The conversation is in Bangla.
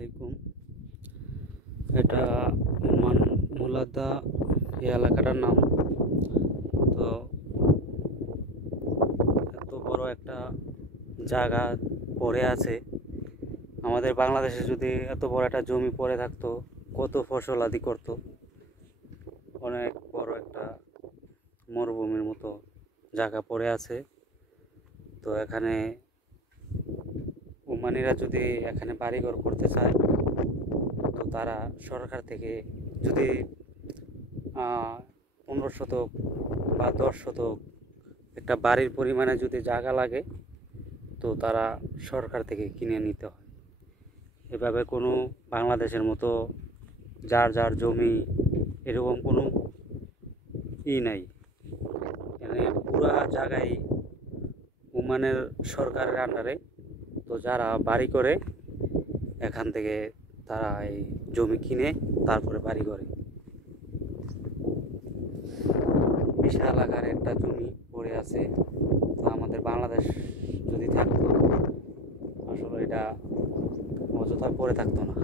আলাইকুম। এটা ওমান মুলাদা এই এলাকাটার নাম। তো এত বড় একটা জায়গা পড়ে আছে। আমাদের বাংলাদেশে যদি এত বড় একটা জমি পড়ে থাকতো, কত ফসল আদি করতো। অনেক বড় একটা মরুভূমির মতো জায়গা পড়ে আছে। তো এখানে ওমানিরা যদি এখানে বাড়িঘর করতে চায়, তো তারা সরকার থেকে যদি 15 শতক বা 10 শতক একটা বাড়ির পরিমাণে যদি জায়গা লাগে, তো তারা সরকার থেকে কিনে নিতে হয়। এভাবে কোনো বাংলাদেশের মতো যার যার জমি এরকম কোনো নাই। এখানে পুরা জায়গায় ওমানের সরকারের আন্ডারে। তো যারা বাড়ি করে এখান থেকে তারা এই জমি কিনে তারপরে বাড়ি করে। বিশাল আকারে একটা জমি পড়ে আছে। তো আমাদের বাংলাদেশ যদি থাকতো, আসলে এটা অযথা পড়ে থাকতো না।